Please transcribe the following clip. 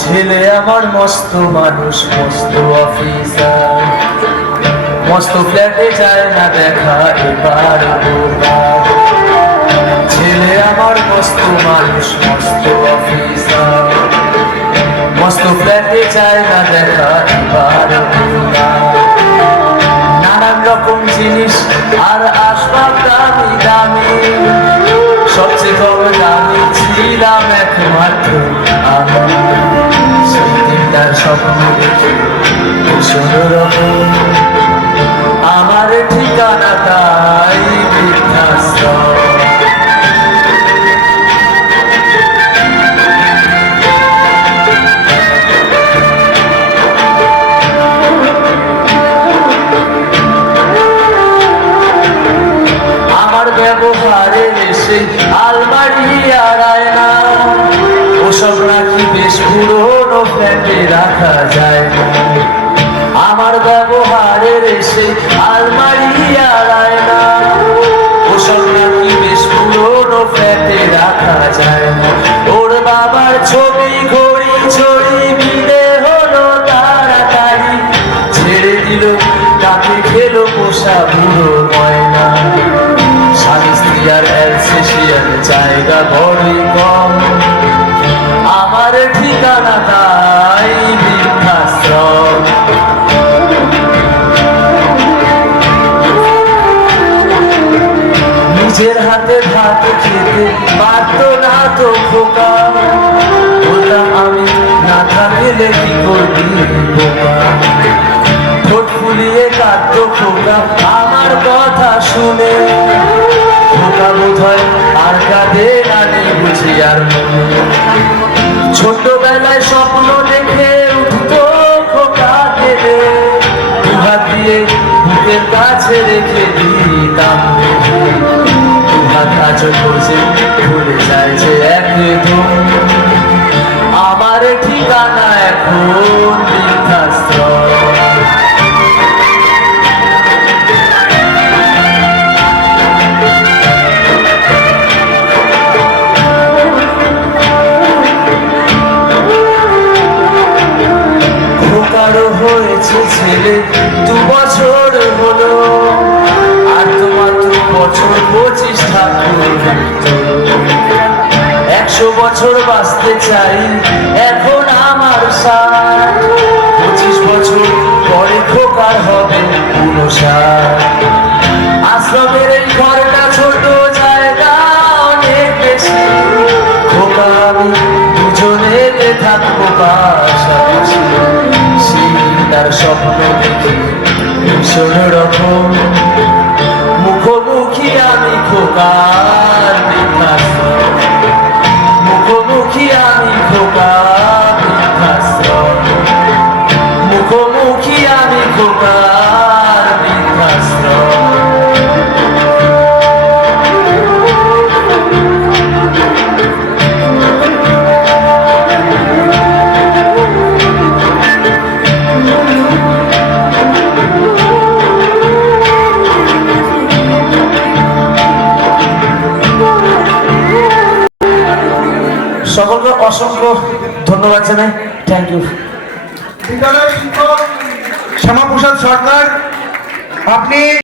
ছেলে আমার মস্ত মানুষ মস্ত অফিসার মস্ত ফ্ল্যাটে যায় না দেখা, এবার। ছেলে আমার মস্ত মানুষ, মস্ত অফিসার মস্ত ফ্ল্যাটে যায় না দেখা, এবার। নানান রকম জিনিস আর আসবাব দামি দামি সবচেয়ে কম দামি ছিলাম একমাত্র আমি সেই দিনটার স্বপ্ন দেখে ভীষণ এসে আলমারি আর আয়না। ওসব রাখি বেশ পুরোনো ফ্ল্যাটে রাখা যায়। আর জায়গা বড়ই কম। আমার ঠিকানা তাই বৃদ্ধাশ্রম। নিজের হাতে ভাত খেতে পারতো না তো খোকা। বললাম, আমি না থাকলে কি করবি বোকা ঠোঁট ফুলিয়ে কাঁদতো খোকা। আমার কথা শুনে ছোটবেলায় স্বপ্ন দেখে উঠতো খোকা কেঁদে দুহাত দিয়ে বুকের কাছে রেখে দিতাম। দুহাত আজ করছে ভুলে ছেলে দু বছর হলো, আর তোমার দু বছর পঁচিশ ঠাকুর একশো বছর বাঁচতে চাই এখন আমার সার। পঁচিশ বছর পরে খোকার হবে উনষাট তার স্বপ্ন ভীষণ রকম মুখোমুখি আমি খোকার মুখোমুখি আমি খোকার মুখোমুখি আমি খোকার অসংখ্য ধন্যবাদ জানাই। থ্যাংক ইউ বিদ্যালয় শিক্ষক শ্যামাপ্রসাদ সরকার আপনি